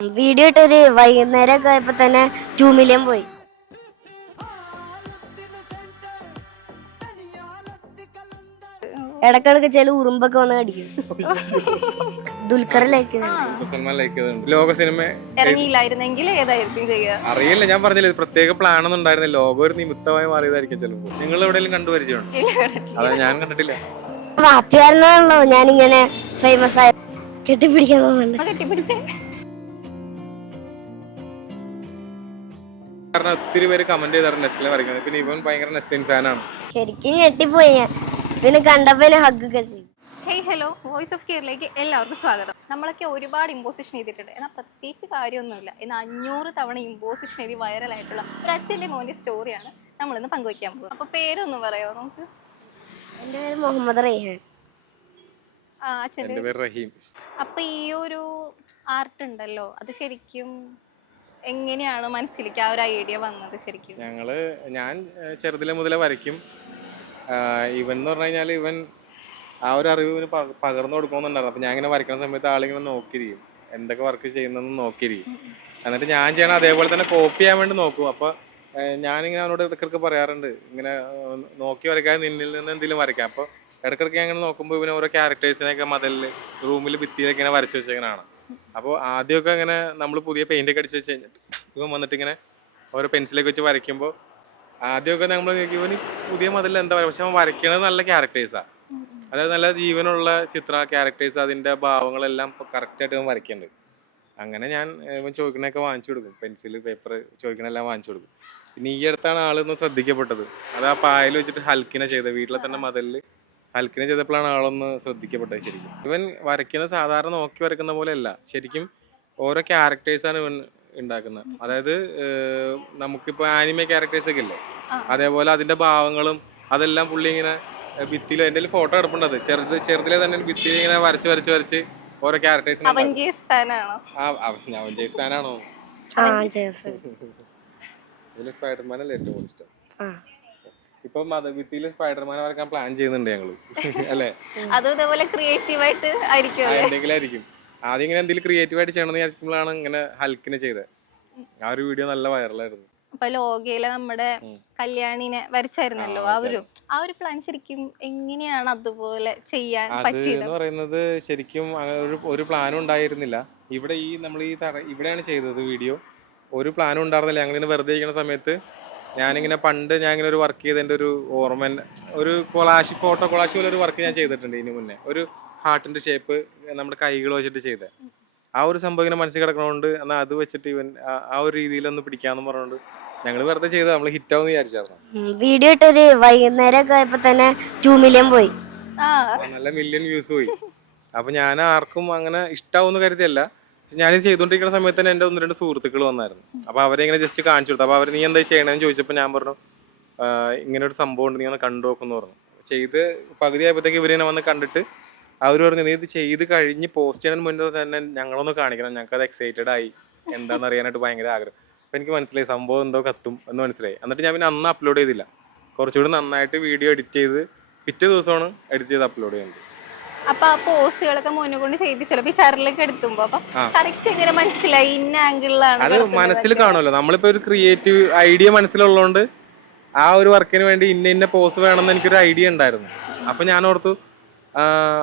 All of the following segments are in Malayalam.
വീഡിയോ ഇട്ടൊരു വൈകുന്നേരം ആയപ്പോ തന്നെ 2 മില്യൺ പോയി. ഇടക്കിടക്ക് ചില ഉറുമ്പൊക്കെ വന്ന് കടിക്കും. ദുൽഖർ ലൈക്ക് ലോക സിനിമ ഇറങ്ങിയില്ലായിരുന്നെങ്കിൽ ഏതായിരിക്കും ചെയ്യുക അറിയില്ല. ഞാൻ പറഞ്ഞില്ല പ്രത്യേക പ്ലാൻ ഒന്നും ഉണ്ടായിരുന്നില്ല. ലോകം ഒരു നിമിത്തമായി മാറിയതായിരിക്കും ചിലപ്പോൾ. നിങ്ങൾ എവിടെയെങ്കിലും കണ്ടുപരിചയമുണ്ടോ? അതെ, ഞാൻ കണ്ടിട്ടില്ല. വാപ്പിയാരണല്ലോ ഞാനിങ്ങനെ ഫേമസ് ആയ കെട്ടിപ്പിടിക്കാൻ പോകുന്നുണ്ട്. കെട്ടിപ്പിടിച്ചേ കാരണം ഒത്തിരി പേര് കമന്റ് ചെയ്തായിരുന്നു നെസ്ലിനെ വരയ്ക്കുന്നത്. പിന്നെ ഇവൻ ഭയങ്കര നെസ്ലിൻ ഫാനാണ്. ശരിക്കും ഞെട്ടിപ്പോയി ഞാൻ. പിന്നെ കണ്ടപ്പോ ഹഗ് ഒക്കെ ചെയ്യും. ഹേയ് ഹലോ, വോയിസ് ഓഫ് കെയറിലേക്ക് എല്ലാവർക്കും സ്വാഗതം. നമ്മളൊക്കെ ഒരുപാട് ഇമ്പോസിഷൻ ചെയ്തിട്ടുണ്ട്. എന്നാൽ പ്രത്യേകിച്ച് കാര്യമൊന്നുമില്ല. എന്നാൽ 500 തവണ ഇമ്പോസിഷൻ എഴുതി വൈറലായിട്ടുള്ള ഒരു അച്ഛൻ്റെ മോൻ്റെ സ്റ്റോറിയാണ് നമ്മളിന്ന് പങ്കുവയ്ക്കാൻ പോകുന്നത്. അപ്പോൾ പേരൊന്ന് പറയാമോ നമുക്ക്? എൻ്റെ പേര് മുഹമ്മദ് റൈഹാൻ. അച്ഛൻ്റെ പേര് റഹീം. അപ്പോൾ ഈ ഒരു ആർട്ട് ഉണ്ടല്ലോ, അത് ശരിക്കും എങ്ങനെയാണ് മനസ്സിലേക്ക് ആ ഒരു ഐഡിയ വന്നത്? ശരിക്കും ഞാൻ ചെറുതിലെ മുതലേ വരയ്ക്കും. ഇവൻ എന്ന് പറഞ്ഞു കഴിഞ്ഞാൽ ഇവൻ ആ ഒരു അറിവ് ഇവന് പകർന്നു കൊടുക്കുന്നുണ്ടായിരുന്നു. അപ്പം ഞാൻ ഇങ്ങനെ വരയ്ക്കുന്ന സമയത്ത് ആളിങ്ങനെ നോക്കിയിരിക്കും, എന്തൊക്കെ വർക്ക് ചെയ്യുന്നതെന്ന് നോക്കിയിരിക്കും. എന്നിട്ട് ഞാൻ ചെയ്യണം അതേപോലെ തന്നെ കോപ്പി ചെയ്യാൻ വേണ്ടി നോക്കും. അപ്പോൾ ഞാനിങ്ങനെ അവനോട് ഇടയ്ക്കിടയ്ക്ക് പറയാറുണ്ട്, ഇങ്ങനെ നോക്കി വരയ്ക്കാതെ നിന്നിൽ നിന്ന് എന്തെങ്കിലും വരയ്ക്കാം. അപ്പോൾ ഇടയ്ക്കിടയ്ക്ക് ഞാൻ ഇങ്ങനെ നോക്കുമ്പോൾ ഇവന് ഓരോ ക്യാരക്ടേഴ്സിനെയൊക്കെ മതിലിൽ റൂമിൽ ഭിത്തിയിലൊക്കെ ഇങ്ങനെ വരച്ച് വെച്ചേക്കണാണ്. അപ്പോൾ ആദ്യമൊക്കെ ഇങ്ങനെ നമ്മൾ പുതിയ പെയിൻ്റൊക്കെ അടിച്ച് വെച്ച് കഴിഞ്ഞിട്ട് ഇവൻ വന്നിട്ട് ഇങ്ങനെ ഓരോ പെൻസിലൊക്കെ വെച്ച് വരയ്ക്കുമ്പോൾ ആദ്യമൊക്കെ നമ്മൾ ഇവന് പുതിയ മതിലിൽ എന്താ പറയുക, പക്ഷെ അവൻ വരയ്ക്കണത് നല്ല ക്യാരക്ടേഴ്സാണ്. അതായത് നല്ല ജീവനുള്ള ക്യാരക്ടേഴ്സ്, അതിൻ്റെ ഭാവങ്ങളെല്ലാം ഇപ്പോൾ കറക്റ്റായിട്ട് ഇവൻ വരയ്ക്കുന്നുണ്ട്. അങ്ങനെ ഞാൻ ഇവൻ ചോദിക്കണൊക്കെ വാങ്ങിച്ചു കൊടുക്കും, പെൻസിൽ പേപ്പർ ചോദിക്കണെല്ലാം വാങ്ങിച്ചു കൊടുക്കും. പിന്നെ ഈ അടുത്താണ് ആളൊന്ന് ശ്രദ്ധിക്കപ്പെട്ടത്. അത് ആ പായൽ വെച്ചിട്ട് ഹൽക്കിനെ ചെയ്തത്, വീട്ടിലെ തന്നെ മതിലിൽ ഹൽക്കിനെ ചെയ്തപ്പോഴാണ് ആളൊന്ന് ശ്രദ്ധിക്കപ്പെട്ടത്. ശരിക്കും ഇവൻ വരയ്ക്കുന്നത് സാധാരണ നോക്കി വരയ്ക്കുന്ന പോലെ അല്ല, ശരിക്കും ഓരോ ക്യാരക്ടേഴ്സാണ് ഇവൻ ഉണ്ടാക്കുന്നത്. അതായത് നമുക്കിപ്പോൾ ആനിമേ ക്യാരക്ടേഴ്സൊക്കെ ഇല്ലേ, അതേപോലെ അതിൻ്റെ ഭാവങ്ങളും അതെല്ലാം പുള്ളി ഇങ്ങനെ ഭിത്തിയിൽ, എൻ്റെ ഫോട്ടോ എടുപ്പുണ്ട്. അത് ചെറുതിലെ തന്നെ ഭിത്തിയിൽ ഇങ്ങനെ വരച്ച് ഓരോ ക്യാരക്ടേഴ്സിനെ. അവഞ്ചേഴ്സ് ഫാനാണോ? അവഞ്ചേഴ്സ് ഫാനാണോ? ഇതിൽ സ്പൈഡർമാനല്ലേ ഏറ്റവും ഇഷ്ടം. ഇപ്പൊ ഭിത്തിയിൽ സ്പൈഡർമാൻ വരയ്ക്കാൻ പ്ലാൻ ചെയ്യുന്നുണ്ട് ഞങ്ങള്, അല്ലേ? അതും ഇതേപോലെ ക്രിയേറ്റീവായിട്ട് എന്തെങ്കിലും ആയിരിക്കും. ആദ്യം ഇങ്ങനെ എന്തെങ്കിലും ക്രിയേറ്റീവായിട്ട് ചെയ്യണമെന്ന് വിചാരിക്കുമ്പോഴാണ് ഇങ്ങനെ ഹൽക്കിനെ ചെയ്തത്. ആ ഒരു വീഡിയോ നല്ല വൈറലായിരുന്നു. അപ്പൊ ലോകയിലെ നമ്മുടെ കല്യാണിനെ വരച്ചായിരുന്നല്ലോ, ആ ഒരു പ്ലാൻ ശരിക്കും എങ്ങനെയാണ് അതുപോലെ ചെയ്യാൻ പറ്റിയത്? എന്ന് പറയുന്നത് ശരിക്കും ഒരു പ്ലാനും ഉണ്ടായിരുന്നില്ല. ഇവിടെ നമ്മൾ ഇവിടെയാണ് ചെയ്തത് വീഡിയോ. ഒരു പ്ലാനും ഉണ്ടായിരുന്നില്ല. ഞങ്ങളിങ്ങനെ വെറുതെ ഇരിക്കുന്ന സമയത്ത് ഞാനിങ്ങനെ ഇങ്ങനെ ഒരു വർക്ക് ചെയ്തതിൻ്റെ ഒരു ഓർമ്മ, ഒരു ഫോട്ടോ കൊളാഷ് പോലെ ഒരു വർക്ക് ഞാൻ ചെയ്തിട്ടുണ്ട് ഇതിന് മുന്നേ. ഒരു ഹാർട്ടിന്റെ ഷേപ്പ് നമ്മുടെ കൈകൾ വെച്ചിട്ട് ചെയ്തത്. ആ ഒരു സംഭവം ഇങ്ങനെ മനസ്സിൽ കിടക്കണോണ്ട് എന്നാൽ അത് വെച്ചിട്ട് ഇവൻ ആ ഒരു രീതിയിലൊന്ന് പിടിക്കാന്ന് പറഞ്ഞുകൊണ്ട് ഞങ്ങൾ വെറുതെ ചെയ്തത്. നമ്മൾ ഹിറ്റാവെന്ന് വിചാരിച്ചായിരുന്നു. വീഡിയോ ഇട്ടൊരു വൈകുന്നേരം ആയപ്പോ തന്നെ 2 മില്യൺ പോയി. നല്ല മില്യൺ വ്യൂസ് പോയി. അപ്പൊ ഞാൻ ആർക്കും അങ്ങനെ ഇഷ്ടാവെന്ന് കരുതിയല്ല. ഞാനിത് ചെയ്തുകൊണ്ടിരിക്കുന്ന സമയത്ത് തന്നെ എൻ്റെ 1-2 സുഹൃത്തുക്കൾ വന്നായിരുന്നു. അപ്പോൾ അവരെ ഇങ്ങനെ ജസ്റ്റ് കാണിച്ചു കൊടുത്തു. അപ്പോൾ അവർ നീ എന്താ ചെയ്യണമെന്ന് ചോദിച്ചപ്പോൾ ഞാൻ പറഞ്ഞു, ഇങ്ങനെ ഒരു സംഭവം ഉണ്ട്, നീ ഒന്ന് കണ്ടു നോക്കുമെന്ന് പറഞ്ഞു. ചെയ്ത് പകുതി ആയപ്പോഴത്തേക്ക് ഇവരിനെ വന്ന് കണ്ടിട്ട് അവർ പറഞ്ഞു, നീ ഇത് ചെയ്ത് കഴിഞ്ഞ് പോസ്റ്റ് ചെയ്യുന്നതിന് മുന്നേ തന്നെ ഞങ്ങളൊന്ന് കാണിക്കണം, ഞങ്ങൾക്കത് എക്സൈറ്റഡ് ആയി, എന്താണെന്ന് അറിയാനായിട്ട് ഭയങ്കര ആഗ്രഹം. അപ്പോൾ എനിക്ക് മനസ്സിലായി സംഭവം എന്തോ കത്തും എന്ന് മനസ്സിലായി. എന്നിട്ട് ഞാൻ പിന്നെ അന്ന് അപ്ലോഡ് ചെയ്തില്ല. കുറച്ചുകൂടി നന്നായിട്ട് വീഡിയോ എഡിറ്റ് ചെയ്ത് പിറ്റേ ദിവസമാണ് എഡിറ്റ് ചെയ്ത് അപ്ലോഡ് ചെയ്യുന്നത്. അപ്പൊ ആ പോസ്റ്റുകളൊക്കെ മുന്നേ കൊണ്ട് ചെയ്യിപ്പിച്ചല്ലോ, ഈ ചരലൊക്കെ എടുത്തുമ്പോ അപ്പൊ കറക്റ്റ് എങ്ങനെ മനസ്സിലായി ഇന്ന ആംഗിളിലാണ്? അത് മനസ്സിൽ കാണുമല്ലോ. നമ്മളിപ്പോ ഒരു ക്രിയേറ്റീവ് ഐഡിയ മനസ്സിലുള്ളതുകൊണ്ട് ആ ഒരു വർക്കിന് വേണ്ടി ഇന്ന പോസ് വേണമെന്ന് എനിക്കൊരു ഐഡിയ ഉണ്ടായിരുന്നു. അപ്പൊ ഞാൻ ഓർത്തു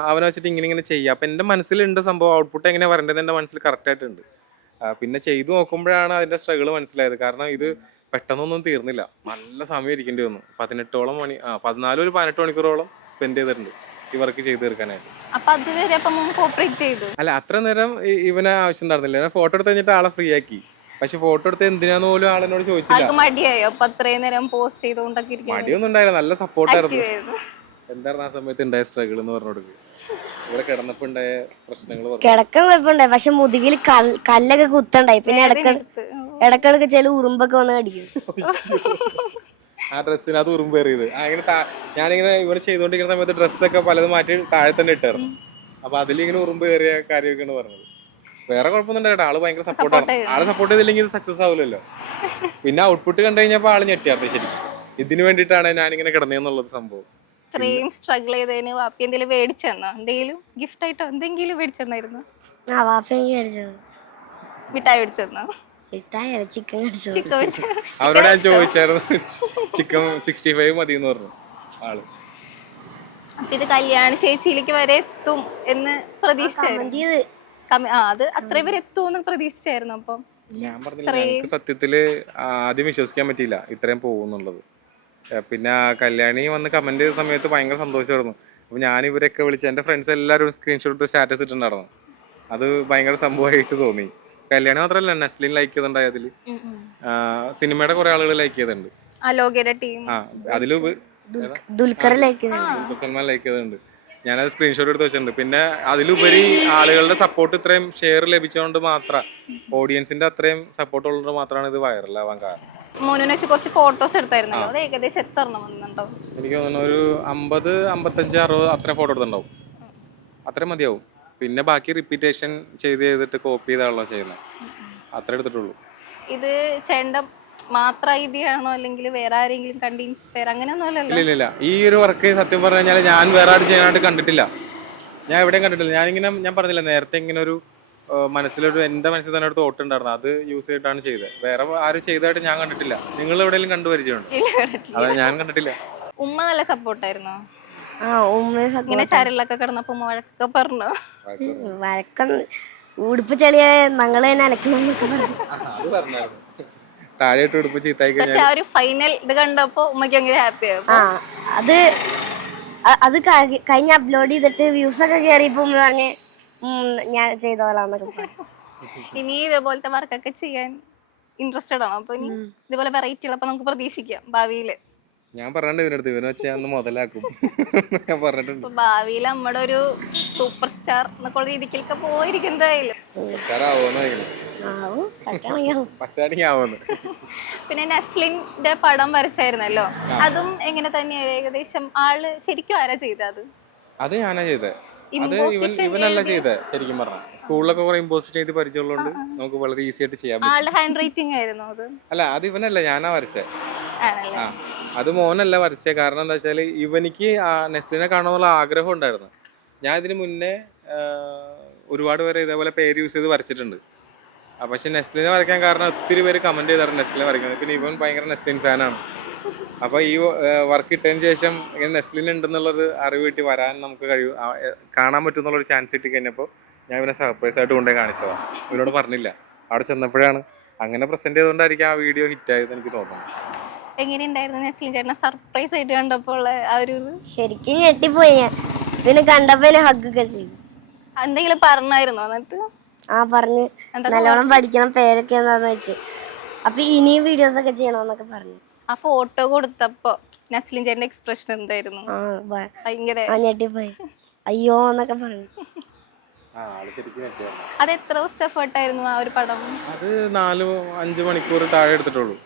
അവനെ വെച്ചിട്ട് ഇങ്ങനെ ചെയ്യാം. അപ്പൊ എൻ്റെ മനസ്സിലുണ്ട് സംഭവം, ഔട്ട്പുട്ട് എങ്ങനെ വരേണ്ടത് എൻ്റെ മനസ്സിൽ കറക്റ്റ് ആയിട്ടുണ്ട്. പിന്നെ ചെയ്തു നോക്കുമ്പോഴാണ് അതിന്റെ സ്ട്രഗിൾ മനസ്സിലായത്. കാരണം ഇത് പെട്ടെന്നൊന്നും തീർന്നില്ല, നല്ല സമയം ഇരിക്കേണ്ടി വന്നു. 14 ഒരു 18 മണിക്കൂറോളം സ്പെൻഡ് ചെയ്തിട്ടുണ്ട് ഈ വർക്ക് ചെയ്ത് തീർക്കാനായിട്ട്. അല്ല, അത്ര നേരം ഇവനെ ആവശ്യം ഉണ്ടായിരുന്നില്ല. ഞാൻ ഫോട്ടോ എടുത്ത് കഴിഞ്ഞിട്ട് ആളെ ഫ്രീ ആക്കി. പക്ഷെ ഫോട്ടോ എടുത്ത് എന്തിനാന്ന് പോലും ആളെന്നോട് ചോദിച്ചില്ല. മടിയൊന്നും ഉണ്ടായില്ല, നല്ല സപ്പോർട്ടായിരുന്നു. എന്തായിരുന്നു ആ സമയത്ത് ഉണ്ടായ സ്ട്രഗിൾ എന്ന് പറഞ്ഞു കൊടുക്കുക? ഇവിടെ കിടന്നപ്പോ ഉണ്ടായ പ്രശ്നങ്ങൾ കിടക്കാൻ കുഴപ്പമുണ്ടായി, പക്ഷെ മുതുകിൽ കല്ലൊക്കെ കുത്തണ്ടായി. പിന്നെ ഇടക്കിടക്ക് ചില ഉറുമ്പൊക്കെ വന്ന് കടിക്കും. ആ ഡ്രസ്സിനകത്ത് ഉറുമ്പേറിയത് അങ്ങനെ ഞാനിങ്ങനെ ഇവിടെ ചെയ്തുകൊണ്ടിരിക്കുന്ന സമയത്ത് ഡ്രസ്സൊക്കെ പലതും മാറ്റി താഴെ തന്നെ ഇട്ടായിരുന്നു. അപ്പൊ അതിലിങ്ങനെ ഉറുമ്പ് കയറിയ കാര്യമൊക്കെയാണ് പറഞ്ഞത്. വേറെ കുഴപ്പമൊന്നും ഉണ്ടായിട്ടോ, ആള് ഭയങ്കര സപ്പോർട്ടാണ്. ആള് സപ്പോർട്ട് ചെയ്തില്ലെങ്കിൽ ഇത് സക്സസ് ആവില്ലല്ലോ. പിന്നെ ഔട്ട്പുട്ട് കണ്ടു കഴിഞ്ഞപ്പോ ആള് ഞെട്ടിയായിരുന്നു. ശരി, ഇതിന് വേണ്ടിയിട്ടാണ് ഞാനിങ്ങനെ കിടന്നതെന്നുള്ളത് സംഭവം. ഇത്രയും സ്ട്രഗിൾ ചെയ്തതിന് വാപ്പി എന്തെങ്കിലും മേടിച്ചെന്നോ? എന്തെങ്കിലും ഗിഫ്റ്റ് ആയിട്ടോ എന്തെങ്കിലും മേടിച്ചെന്നായിരുന്നു? മിഠായി മേടിച്ചെന്നോ? ചിക്കൻ കടിച്ചത്. ചിക്കൻ മേടിച്ച അവരോട് ഞാൻ ചോദിച്ചായിരുന്നു ചിക്കൻ 65 മതി എന്ന് പറഞ്ഞു ആള്. അപ്പൊ ഇത് കല്യാണ ചേച്ചിയിലേക്ക് വരെ എത്തും എന്ന് പ്രതീക്ഷിച്ചായിരുന്നു. അത് അത്രയും പേര് എത്തുമെന്ന് പ്രതീക്ഷിച്ചായിരുന്നു. അപ്പം ഞാൻ പറഞ്ഞില്ല, ഞങ്ങൾക്ക് സത്യത്തില് ആദ്യം വിശ്വസിക്കാൻ പറ്റിയില്ല ഇത്രയും പോകുന്നുള്ളത്. പിന്നെ കല്യാണി വന്ന് കമന്റ് ചെയ്ത സമയത്ത് ഭയങ്കര സന്തോഷമായിരുന്നു. അപ്പൊ ഞാൻ ഇവരൊക്കെ വിളിച്ച് എന്റെ ഫ്രണ്ട്സ് എല്ലാവരും സ്ക്രീൻഷോട്ട് സ്റ്റാറ്റസ് ഇട്ടിട്ടുണ്ടായിരുന്നു. അത് ഭയങ്കര സംഭവമായിട്ട് തോന്നി. കല്യാണി മാത്രമല്ല, നെസ്ലിൻ ലൈക്ക് ചെയ്തിട്ടുണ്ടായി. അതില് സിനിമയുടെ കുറെ ആളുകൾ ലൈക്ക് ചെയ്തിട്ടുണ്ട്. അതില് ദുൽഖർ ലൈക്ക് സൽമാൻ ലൈക്ക് ചെയ്തിട്ടുണ്ട്. ഞാനത് സ്ക്രീൻഷോട്ട് എടുത്ത് വെച്ചിട്ടുണ്ട്. പിന്നെ അതിലുപരി ആളുകളുടെ സപ്പോർട്ട് ഇത്രയും ഷെയർ ലഭിച്ചുകൊണ്ട് മാത്രം, ഓഡിയൻസിന്റെ അത്രയും സപ്പോർട്ട് ഉള്ളത് മാത്രമാണ് ഇത് വൈറലാവാൻ കാരണം. മോനുനെ വെച്ച് കുറച്ച് ഫോട്ടോസ് എടുത്തായിരുന്നല്ലോ, അത് ഏകദേശം എത്ര എണ്ണം വന്നിട്ടുണ്ടോ? എനിക്ക് തോന്നുന്നു ഒരു 50, 55, 60 അത്രയും ഫോട്ടോ എടുത്തിട്ടുണ്ടാവും. അത്രയും മതിയാവും. പിന്നെ ബാക്കി റിപ്പീറ്റേഷൻ ചെയ്തിട്ട് കോപ്പി ചെയ്താണല്ലോ ചെയ്യുന്നത്. അത്ര എടുത്തിട്ടുള്ളൂ. ഇത് ചേട്ടൻ മാത്രം ഐഡിയ ആണോ അല്ലെങ്കിൽ വേറെ ആരെങ്കിലും കണ്ട് ഇൻസ്പയർ അങ്ങനെയൊന്നും അല്ലല്ലോ? ഇല്ല. ഈ ഒരു വർക്ക് സത്യം പറഞ്ഞു കഴിഞ്ഞാൽ ഞാൻ വേറെ ആരും ചെയ്യാനായിട്ട് കണ്ടിട്ടില്ല. ഞാൻ എവിടെയും കണ്ടിട്ടില്ല. ഞാൻ പറഞ്ഞില്ല നേരത്തെ ഇങ്ങനെ ഒരു എന്റെ മനസ്സിൽ തന്നെ ഒരു തോട്ട് ഉണ്ടായിരുന്നു. അത് യൂസ് ചെയ്തിട്ടാണ് ചെയ്തത്. വേറെ ആരും ചെയ്തതായിട്ട് ഞാൻ കണ്ടിട്ടില്ല. നിങ്ങൾ എവിടെയെങ്കിലും കണ്ടുപരിചയമുണ്ട്? അതെ, ഞാൻ കണ്ടിട്ടില്ല. ഉമ്മ നല്ല സപ്പോർട്ടായിരുന്നോ? ഇങ്ങനെ ചരലൊക്കെ കിടന്നപ്പോ വഴക്കൊക്കെ പറഞ്ഞു? ഉടുപ്പ് ചെളിയ ഞങ്ങള് തന്നെ അലക്കണമെന്നൊക്കെ പറഞ്ഞു. താഴെ ഉടുപ്പ് ചീത്തായി. പക്ഷെ ആ ഒരു ഫൈനൽ ഇത് കണ്ടപ്പോ ഉമ്മക്ക് ഭയങ്കര ഹാപ്പി ആയി. അത് കഴിഞ്ഞ് അപ്ലോഡ് ചെയ്തിട്ട് വ്യൂസ് ഒക്കെ കയറിയപ്പോ ഉമ്മ പറഞ്ഞ് ഞാൻ ചെയ്തോളാന്നൊക്കെ. ഇനി ഇതേപോലത്തെ വർക്കൊക്കെ ചെയ്യാൻ ഇൻട്രസ്റ്റഡ് ആണോ? അപ്പൊ ഇനി ഇതുപോലെ വെറൈറ്റി ഉള്ളപ്പോ നമുക്ക് പ്രതീക്ഷിക്കാം ഭാവിയില്. ഞാൻ പറഞ്ഞിട്ട് ഇവരടുത്ത് ഇവനെ വെച്ച് ഞാൻ മുതലാക്കും. ഞാൻ പറഞ്ഞിട്ടുണ്ട് ഭാവിയിൽ നമ്മുടെ ഒരു സൂപ്പർ സ്റ്റാർ എന്നൊക്കെ രീതിക്കൊക്കെ പോയിരിക്കുന്നതായാലും. പിന്നെ നെസ്ലിന്റെ പടം വരച്ചായിരുന്നല്ലോ, അതും എങ്ങനെ തന്നെയാ ഏകദേശം? ആള് ശരിക്കും ആരാ ചെയ്തത്? അത് ഞാനാ ചെയ്തത്. അത് ഇവനല്ല ചെയ്തത്. ശരിക്കും പറഞ്ഞ സ്കൂളിലൊക്കെ കുറെ ഇമ്പോസിഷൻ ചെയ്ത് പരിചയമുള്ളതുകൊണ്ട് നമുക്ക് വളരെ ഈസി ആയിട്ട് ചെയ്യാൻ പറ്റും. ആളുടെ ഹാൻഡ് റൈറ്റിംഗ് ആയിരുന്നു അത്? അല്ല, അത് ഇവനല്ല, ഞാനാ വരച്ചേ. അത് മോനല്ല വരച്ചേ. കാരണം എന്താ വെച്ചാല് ഇവനിക്ക് നെസ്ലിനെ കാണണമെന്നുള്ള ആഗ്രഹം ഉണ്ടായിരുന്നു. ഞാൻ ഇതിന് മുന്നേ ഒരുപാട് പേര് ഇതേപോലെ പേര് യൂസ് ചെയ്ത് വരച്ചിട്ടുണ്ട്. പക്ഷെ നെസ്ലിനെ വരയ്ക്കാൻ കാരണം ഒത്തിരി പേര് കമന്റ് ചെയ്തായിരുന്നു നെസ്ലിനെ വരയ്ക്കുന്നത്. പിന്നെ ഇവൻ ഭയങ്കര നെസ്ലിൻ ഫാനാണ്. അപ്പൊ ഈ വർക്ക് ഇട്ടതിന് ശേഷം ഇങ്ങനെ നെസ്ലിൻ ഉണ്ടെന്നുള്ളത് അറിവ് കിട്ടി വരാൻ നമുക്ക് കാണാൻ പറ്റുന്നുള്ളൊരു ചാൻസ് കിട്ടി കഴിഞ്ഞപ്പോൾ ഞാൻ ഇവനെ സർപ്രൈസ് ആയിട്ട് കൊണ്ടുപോയി കാണിച്ചതാണ്. ഇവനോട് പറഞ്ഞില്ല. അവിടെ ചെന്നപ്പോഴാണ് അങ്ങനെ പ്രസന്റ് ചെയ്തുകൊണ്ടായിരിക്കും ആ വീഡിയോ ഹിറ്റ് ആയത് എനിക്ക് തോന്നുന്നു. എങ്ങനെയുണ്ടായിരുന്നു നെസ്ലിൻ ചേട്ടനെ സർപ്രൈസ് ആയിട്ട് കണ്ടപ്പോൾ? ശരിക്കും ഞെട്ടിപ്പോയി ഞാൻ. പിന്നെ കണ്ടപ്പോ ഹഗ് ഒക്കെ ചെയ്തു. എന്തെങ്കിലും പറഞ്ഞായിരുന്നോ എന്നിട്ട്? പറഞ്ഞു നല്ലോണം പഠിക്കണം, പേരൊക്കെ എന്താന്ന് വെച്ച്. അപ്പൊ ഇനിയും വീഡിയോസ് ഒക്കെ ചെയ്യണമെന്നൊക്കെ പറഞ്ഞു. ആ ഫോട്ടോ കൊടുത്തപ്പോ നസ്ലിൻ ചേട്ടന്റെ എക്സ്പ്രഷൻ എന്തായിരുന്നു? ഭയങ്കര ഞെട്ടിപ്പോയി. അയ്യോ എന്നൊക്കെ പറഞ്ഞു. അത് എത്ര ദിവസത്തെ എഫേർട്ട് ആയിരുന്നു ആ ഒരു പടം? അത് 4-5 മണിക്കൂർ താഴെ എടുത്തിട്ടുള്ളൂ.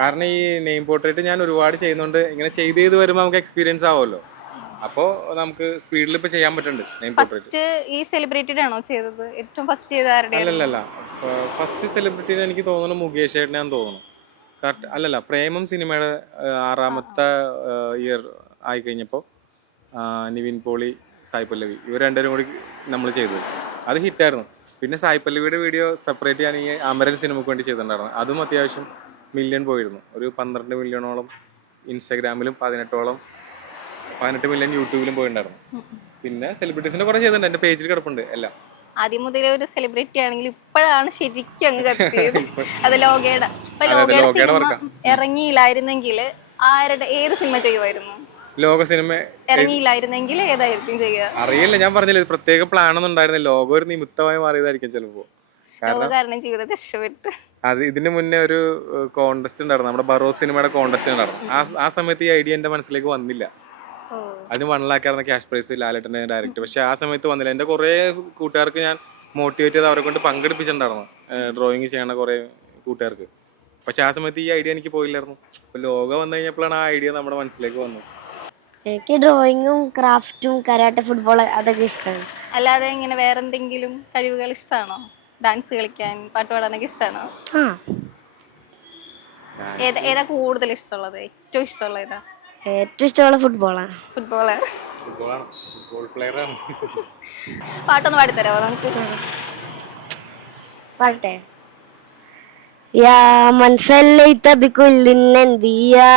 കാരണം ഈ നെയിം പോർട്രേറ്റ് ഞാൻ ഒരുപാട് ചെയ്യുന്നുണ്ട്. ഇങ്ങനെ ചെയ്ത് വരുമ്പോ നമുക്ക് എക്സ്പീരിയൻസ് ആവുമല്ലോ. അപ്പോ നമുക്ക് സ്പീഡിൽ ഇപ്പൊ ചെയ്യാൻ പറ്റുന്നുണ്ട്. ഫസ്റ്റ് ഈ സെലിബ്രിറ്റിയുടെ ആണോ ചെയ്തത്? ഏറ്റവും ഫസ്റ്റ് ചെയ്ത ആരുടെ? അല്ലല്ല, ഫസ്റ്റ് സെലിബ്രിറ്റിനെ എനിക്ക് തോന്നുന്നു മുകേഷ് ചേട്ടനെയാന്ന് തോന്നുന്നു. അല്ലല്ല, പ്രേമം സിനിമയുടെ 6ാമത്തെ ഇയർ ആയി കഴിഞ്ഞപ്പോൾ നിവിൻ പോളി, സായി പല്ലവി ഇവർ രണ്ടുപേരും കൂടി നമ്മൾ ചെയ്തത്. അത് ഹിറ്റായിരുന്നു. പിന്നെ സായി പല്ലവിയുടെ വീഡിയോ സെപ്പറേറ്റ് ഞാൻ ഈ അമരൻ സിനിമയ്ക്ക് വേണ്ടി ചെയ്തിട്ടുണ്ടായിരുന്നു. അതും അത്യാവശ്യം മില്യൺ പോയിരുന്നു. ഒരു 12 മില്യണോളം ഇൻസ്റ്റാഗ്രാമിലും 18 മില്യൺ യൂട്യൂബിലും പോയിട്ടുണ്ടായിരുന്നു. പിന്നെ സെലിബ്രിറ്റീസിന്റെ കുറെ ചെയ്തിട്ടുണ്ട്. എന്റെ പേജിൽ കിടപ്പുണ്ട് എല്ലാം. ആദ്യം മുതലേ ഒരു സെലിബ്രിറ്റി ആണെങ്കിൽ ഇപ്പോഴാണ് ശരിക്കും അങ്ങ് കത്തിയത്. അത് ലോകയുടെ ഇറങ്ങിയില്ലായിരുന്നെങ്കിൽ ഏത് സിനിമ ചെയ്യുമായിരുന്നു? ലോക സിനിമ ഇറങ്ങിയില്ലായിരുന്നെങ്കിൽ ഏതായിരിക്കും ചെയ്യുക? അറിയില്ല. ഞാൻ പറഞ്ഞില്ല, പ്രത്യേക പ്ലാൻ ഒന്നും ഉണ്ടായിരുന്നില്ല. ലോകം ഒരു നിമിത്തമായി മാറിയതായിരിക്കും ചിലപ്പോ. കാരണം ജീവിതം രക്ഷപ്പെട്ടു. അത് ഇതിന് മുന്നേ ഒരു കോൺടെസ്റ്റ് ഉണ്ടായിരുന്നു, നമ്മുടെ ബറോസ് സിനിമയുടെ കോൺടെസ്റ്റ് ഉണ്ടായിരുന്നു. ആ സമയത്ത് ഈ ഐഡിയ എന്റെ മനസ്സിലേക്ക് വന്നില്ല. അതിന് 1 lakh ക്യാഷ് പ്രൈസ് ലാലേട്ടൻ്റെ ഡയറക്റ്റ്. പക്ഷെ ആ സമയത്ത് വന്നില്ല. എൻ്റെ കുറേ കൂട്ടുകാർക്ക് ഞാൻ മോട്ടിവേറ്റ് ചെയ്ത് അവരെ കൊണ്ട് പങ്കെടുപ്പിച്ചിട്ടുണ്ടായിരുന്നു, ഡ്രോയിങ് ചെയ്യണ കുറേ കൂട്ടുകാർക്ക്. പക്ഷെ ആ സമയത്ത് ഈ ഐഡിയ എനിക്ക് പോയില്ലായിരുന്നു. അപ്പോൾ ലോകം വന്നു കഴിഞ്ഞപ്പോഴാണ് ആ ഐഡിയ നമ്മുടെ മനസ്സിലേക്ക് വന്നത്. എനിക്ക് ഡ്രോയിങ്ങും ക്രാഫ്റ്റും കരാട്ടെ, ഫുട്ബോൾ അതൊക്കെ ഇഷ്ടമാണ്. അല്ലാതെ ഇങ്ങനെ വേറെ എന്തെങ്കിലും കഴിവുകൾ ഇഷ്ടമാണോ? ഡാൻസ് കളിക്കാൻ, പാട്ട് പാടാനൊക്കെ ഇഷ്ടമാണോ? ഏതാ കൂടുതൽ ഇഷ്ടമുള്ളത്? ഏറ്റവും ഇഷ്ടമുള്ള ഏതാ? ഏറ്റവും ഇഷ്ടമുള്ള ഫുട്ബോളാണ്. ഫുട്ബോൾ പ്ലെയറാണ്. പാട്ടൊന്ന് പാടിത്തരാമോ നമുക്ക്? പാടട്ടെ. യാ മൻ സല്ലൈത ബികുല്ലിൻ അൻബിയാ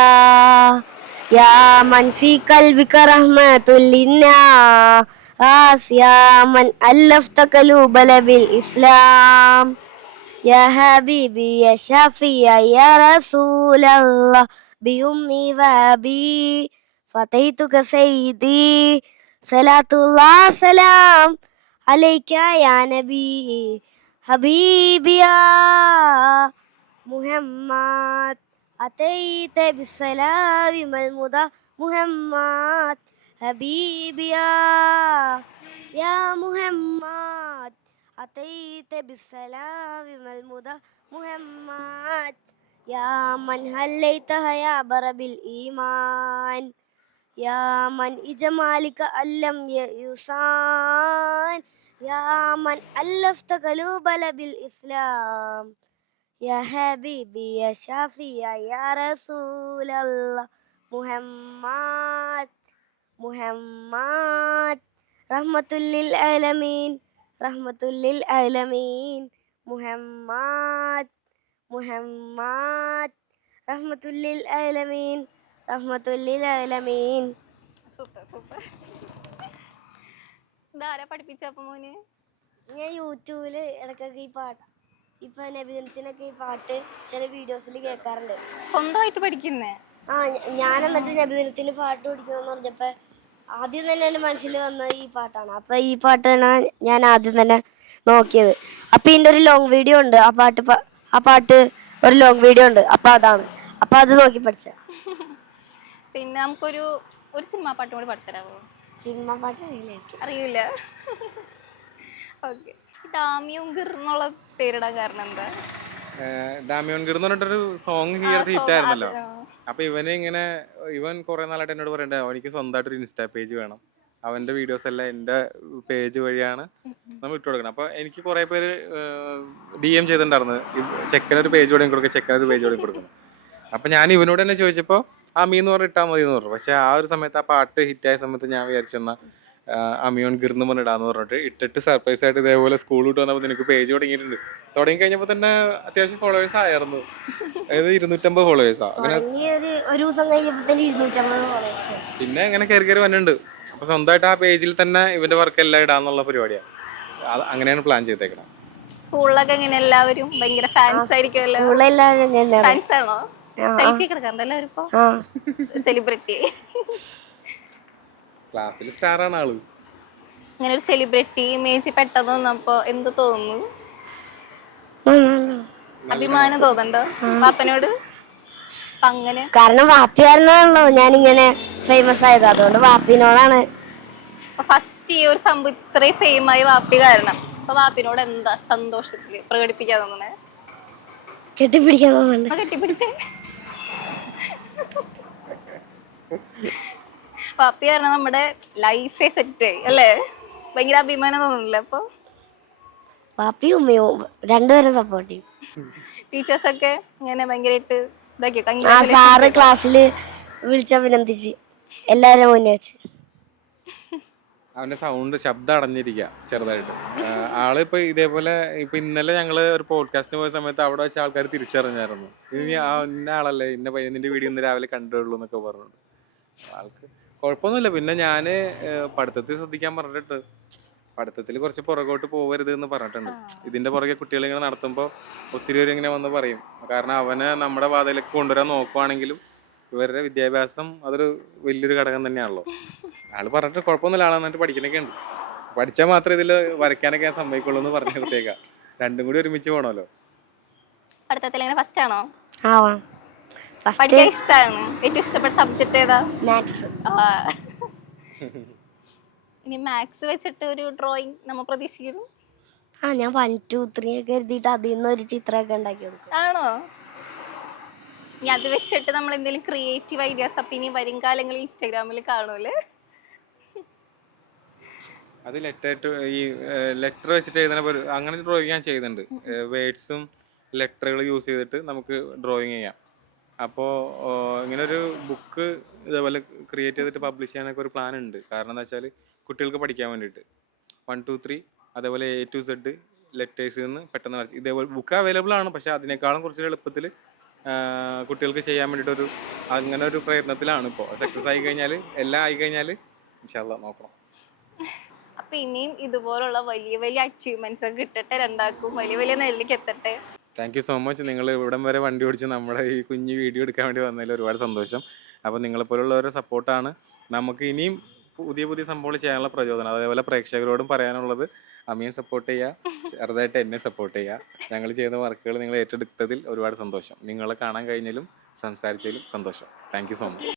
യാ മൻ ഫീ ഖൽബിക റഹ്മത്തുൽ ലിന്നാസ് യാ മൻ അല്ലഫ്ത ഖലൂബല ബിൽ ഇസ്ലാം യാ ഹബീബി യാ ഷാഫിയ യാ റസൂലല്ലാഹ് ബിഉമ്മി വഅബി ഫതൈതുക സയ്യിദി സലാത്തുല്ലാഹ് സലാം അലൈക യാ നബി ഹബീബിയാ മുഹമ്മദ് അതൈത ബിസ്സലാമി മൽമുദ മുഹമ്മദ് ഹബീബിയാ യാ മുഹമ്മദ് അതൈത ബിസ്സലാമി മൽമുദ മുഹമ്മദ് യാ മൻ ഹല്ലൈത ഹയാ ബറബിൽ ഈമാൻ യാ മൻ ഇജമാലിക അല്ലം യുസാൻ യാ മൻ അല്ലഫ്ത ഖലൂബല ബിൽ ഇസ്ലാം യാ ഹബീബി യാ ഷാഫിയ യാ റസൂലല്ലാഹ് മുഹമ്മദ് മുഹമ്മദ് റഹ്മത്തുൽ ലിൽ ആലമീൻ റഹ്മത്തുൽ ലിൽ ആലമീൻ മുഹമ്മദ് മുഹമ്മദ് റഹ്മത്തുൽ ലിൽ ആലമീൻ റഹ്മത്തുൽ ലിൽ ആലമീൻ. Super super. ഇതാരാ പഠിപ്പിച്ചപ്പോ മോന്? ഞാൻ യൂട്യൂബില് ഇടയ്ക്കൊക്കെ ഈ പാട്ട് ഇപ്പൊ നബിദിനത്തിനൊക്കെ ഈ പാട്ട് ചില വീഡിയോസിൽ കേൾക്കാറുണ്ട്. സ്വന്തമായിട്ട് പഠിക്കുന്നേ? ആ ഞാൻ എന്നിട്ട് നബിദിനത്തിന് പാട്ട് പഠിക്കുമെന്ന് പറഞ്ഞപ്പോ ആദ്യം തന്നെ എൻ്റെ മനസ്സിൽ വന്നത് ഈ പാട്ടാണ്. അപ്പൊ ഈ പാട്ടാണ് ഞാൻ ആദ്യം തന്നെ നോക്കിയത്. അപ്പൊ ഇതിന്റെ ഒരു ലോങ് വീഡിയോ ഉണ്ട്. ആ പാട്ട് ഒരു ലോങ് വീഡിയോ ഉണ്ട്. അപ്പൊ അതാണ്. അപ്പൊ അത് നോക്കി പഠിച്ച. പിന്നെ നമുക്കൊരു സിനിമാ പാട്ടും കൂടി പാടിത്തരാമോ? സിനിമ പാട്ട് അറിയില്ലായിരിക്കും. അറിയില്ല. ഓക്കെ. ഡാമിയും ഗിർന്നുള്ള പേരിടാൻ കാരണം എന്താ? ഡാമിയോൺ ഗിർ എന്ന് പറഞ്ഞിട്ടൊരു സോങ് ഈ അടുത്ത് ഹിറ്റ് ആയിരുന്നല്ലോ. അപ്പൊ ഇവൻ കുറെ നാളായിട്ട് എന്നോട് പറയണ്ടേ എനിക്ക് സ്വന്തമായിട്ടൊരു ഇൻസ്റ്റാ പേജ് വേണം, അവന്റെ വീഡിയോസ് എല്ലാം എന്റെ പേജ് വഴിയാണ് നമ്മൾ ഇട്ട് കൊടുക്കണം. അപ്പൊ എനിക്ക് കുറെ പേര് DM ചെയ്തിട്ടുണ്ടായിരുന്നു, ചെക്കനൊരു പേജ് തുടങ്ങി കൊടുക്കുക, ചെക്കനൊരു പേജ് തുടങ്ങി കൊടുക്കണം. അപ്പൊ ഞാൻ ഇവനോട് തന്നെ ചോദിച്ചപ്പോ അമി എന്ന് പറഞ്ഞ് ഇട്ടാൽ മതി എന്ന് പറഞ്ഞു. പക്ഷെ ആ ഒരു സമയത്ത് ആ പാട്ട് ഹിറ്റായ സമയത്ത് ഞാൻ വിചാരിച്ചു എന്നാ അമിയോൺ ഗിർ എന്ന് പറഞ്ഞ് ഇടാന്ന് പറഞ്ഞിട്ട് ഇട്ടിട്ട് സർപ്രൈസ് ആയിട്ട് ഇതേപോലെ സ്കൂൾ വിട്ട് വന്നപ്പോൾ നിനക്ക് പേജ് തുടങ്ങിയിട്ടുണ്ട്. തുടങ്ങി കഴിഞ്ഞപ്പോൾ തന്നെ അത്യാവശ്യം ഫോളോവേഴ്സ് ആയിരുന്നു. അതായത് 250 ഫോളോവേഴ്സാ. അങ്ങനെ ഒരു ദിവസം കഴിഞ്ഞപ്പോ തന്നെ 250 ഫോളോവേഴ്സ്. പിന്നെ അങ്ങനെ കയറി വന്നിട്ടുണ്ട്. അപ്പൊ സ്വന്തമായിട്ട് ആ പേജിൽ തന്നെ ഇവന്റെ വർക്ക് എല്ലാം ഇടാന്നുള്ള പരിപാടിയാണ്. അങ്ങനെയാണ് പ്ലാൻ ചെയ്തേക്കണം. സ്കൂളിലൊക്കെ ഇങ്ങനെ എല്ലാവരും ഭയങ്കര ഫാൻസ് ആയിരിക്കുമല്ലോ. ഫാൻസ് ആണോ? സെൽഫി എടുക്കാറുണ്ട് എല്ലാവരും ഇപ്പൊ? സെലിബ്രിറ്റി ക്ലാസ്സിൽ സ്റ്റാർ ആണ് ആള്. അങ്ങനെ ഒരു സെലിബ്രിറ്റി ഇമേജ് പെട്ടെന്ന് വന്നപ്പോ എന്ത് തോന്നുന്നു? അഭിമാനം തോന്നണ്ടോ പാപ്പനോട്? അങ്ങനെ കാരണം വാപ്പിയായിരുന്നാണല്ലോ ഞാനിങ്ങനെ ഫേമസ് ആയത്, അതുകൊണ്ട് വാപ്പിനോടാണ്. ഫസ്റ്റ് ഈ ഒരു സംഭവം ഇത്രയും ഫെയിമായി വാപ്പി കാരണം. അപ്പൊ വാപ്പിനോട് എന്താ സന്തോഷത്തില് പ്രകടിപ്പിക്കാൻ തോന്നുന്നേ? കെട്ടിപ്പിടിക്കാൻ തോന്നുന്നുണ്ട്. കെട്ടിപ്പിടിച്ചേ. വാപ്പി കാരണം നമ്മുടെ ലൈഫേ സെറ്റ് ആയി അല്ലേ? ഭയങ്കര അഭിമാനം തോന്നുന്നില്ല അപ്പൊ? വാപ്പിയും ഉമ്മയും രണ്ടുപേരും സപ്പോർട്ട് ചെയ്യും. ടീച്ചേഴ്സൊക്കെ ഇങ്ങനെ ഭയങ്കരമായിട്ട് സാറ് ക്ലാസ്സില് വിളിച്ചഭിനന്ദിച്ച് എല്ലാരും മുന്നേ വെച്ച്. അവന്റെ ശബ്ദം അടഞ്ഞിരിക്കുക ചെറുതായിട്ട്. ആളിപ്പോ ഇതേപോലെ ഇപ്പൊ ഇന്നലെ ഞങ്ങള് ഒരു പോഡ്കാസ്റ്റിന് പോയ സമയത്ത് അവിടെ വെച്ച ആൾക്കാർ തിരിച്ചറിഞ്ഞായിരുന്നു, ഇനി ഇന്ന ആളല്ലേ ഇന്ന പയ്യൻ നിന്റെ വീഡിയോ ഇന്ന് രാവിലെ കണ്ടുള്ളൂ എന്നൊക്കെ പറഞ്ഞിട്ട്. ആൾക്ക് കുഴപ്പമൊന്നുമില്ല. പിന്നെ ഞാന് പഠിത്തത്തിൽ ശ്രദ്ധിക്കാൻ പറഞ്ഞിട്ട് പഠിത്തത്തിൽ കുറച്ച് പുറകോട്ട് പോകരുത് എന്ന് പറഞ്ഞിട്ടുണ്ട്. ഇതിന്റെ പുറകെ കുട്ടികൾ ഇങ്ങനെ നടത്തുമ്പോൾ ഒത്തിരി പേര് ഇങ്ങനെ വന്ന് പറയും. കാരണം അവനെ നമ്മുടെ പാതയിലേക്ക് കൊണ്ടുവരാൻ നോക്കുവാണെങ്കിലും ഇവരുടെ വിദ്യാഭ്യാസം അതൊരു വലിയൊരു ഘടകം തന്നെയാണല്ലോ. ആള് പറഞ്ഞിട്ട് കുഴപ്പമൊന്നുമില്ല, ആളെ നന്നായിട്ട് പഠിക്കണൊക്കെ ഉണ്ട്. പഠിച്ചാൽ മാത്രമേ ഇതിൽ വരയ്ക്കാനൊക്കെ ഞാൻ സമ്മതിക്കുള്ളൂ എന്ന് പറഞ്ഞ പ്രത്യേക. രണ്ടും കൂടി ഒരുമിച്ച് പോകണമല്ലോ. പഠിത്തത്തിൽ ഫസ്റ്റ് ആണോ? ഫസ്റ്റ് പഠിക്കാൻ ഇഷ്ടമാണ്. ഏറ്റവും ഇഷ്ടപ്പെട്ട സബ്ജക്ട് ഏതാ? മാത്സ്. ഇനി മാത്സ് വെച്ചിട്ട് ഒരു ഡ്രോയിങ് നമ്മൾ പ്രതീക്ഷിക്കുന്നു. ഞാൻ 1, 2, 3 ഒക്കെ എഴുതിയിട്ട് അതിൽ നിന്ന് ഒരു ചിത്രമൊക്കെ ഉണ്ടാക്കി കൊടുക്കും. ആണോ? ഇനി അത് വെച്ചിട്ട് നമ്മൾ എന്തെങ്കിലും ക്രിയേറ്റീവ് ഐഡിയാസ് അപ്പൊ ഇനി വരും കാലങ്ങളിൽ ഇൻസ്റ്റാഗ്രാമിൽ കാണൂല്ലേ? അത് ലെറ്റർ വെച്ചിട്ട് എഴുതുന്ന അങ്ങനെ ഡ്രോയിങ് ഞാൻ ചെയ്യുന്നുണ്ട്. വേർഡ്സും ലെറ്ററുകൾ യൂസ് ചെയ്തിട്ട് നമുക്ക് ഡ്രോയിങ് ചെയ്യാം. അപ്പോൾ ഇങ്ങനൊരു ബുക്ക് ഇതേപോലെ ക്രിയേറ്റ് ചെയ്തിട്ട് പബ്ലിഷ് ചെയ്യാനൊക്കെ ഒരു പ്ലാൻ ഉണ്ട്. കാരണം എന്താ വെച്ചാൽ കുട്ടികൾക്ക് പഠിക്കാൻ വേണ്ടിയിട്ട് 1, 2, 3 അതേപോലെ A to Z ലെറ്റേഴ്സിൽ നിന്ന് പെട്ടെന്ന് വരച്ച് ഇതേപോലെ ബുക്ക് അവൈലബിൾ ആണ്, പക്ഷെ അതിനേക്കാളും കുറച്ച് എളുപ്പത്തിൽ കുട്ടികൾക്ക് ചെയ്യാൻ വേണ്ടിയിട്ടൊരു അങ്ങനെ ഒരു പ്രയത്നത്തിലാണ് ഇപ്പോൾ. സക്സസ് ആയി കഴിഞ്ഞാൽ എല്ലാം ആയി കഴിഞ്ഞാൽ ഇൻഷാല്ലാ നോക്കണം. അപ്പൊ ഇനിയും ഇതുപോലുള്ള വലിയ വലിയ അച്ചീവ്മെന്റ്സ് ഒക്കെ കിട്ടട്ടെ, രണ്ടാക്കും വലിയ വലിയ നെല്ലിക്ക് എത്തട്ടെ. Thank you so much. നിങ്ങൾ ഇവിടം വരെ വണ്ടി ഓടിച്ച് നമ്മുടെ ഈ കുഞ്ഞ് വീഡിയോ എടുക്കാൻ വേണ്ടി വന്നതിൽ ഒരുപാട് സന്തോഷം. അപ്പോൾ നിങ്ങളെപ്പോലുള്ളവരുടെ സപ്പോർട്ടാണ് നമുക്ക് ഇനിയും പുതിയ പുതിയ സംഭവങ്ങൾ ചെയ്യാനുള്ള പ്രചോദനം. അതേപോലെ പ്രേക്ഷകരോടും പറയാനുള്ളത് അമ്മയെ സപ്പോർട്ട് ചെയ്യുക, ചെറുതായിട്ട് എന്നെ സപ്പോർട്ട് ചെയ്യുക. ഞങ്ങൾ ചെയ്യുന്ന വർക്കുകൾ നിങ്ങൾ ഏറ്റെടുത്തതിൽ ഒരുപാട് സന്തോഷം. നിങ്ങളെ കാണാൻ കഴിഞ്ഞതിലും സംസാരിച്ചതിലും സന്തോഷം. Thank you so much.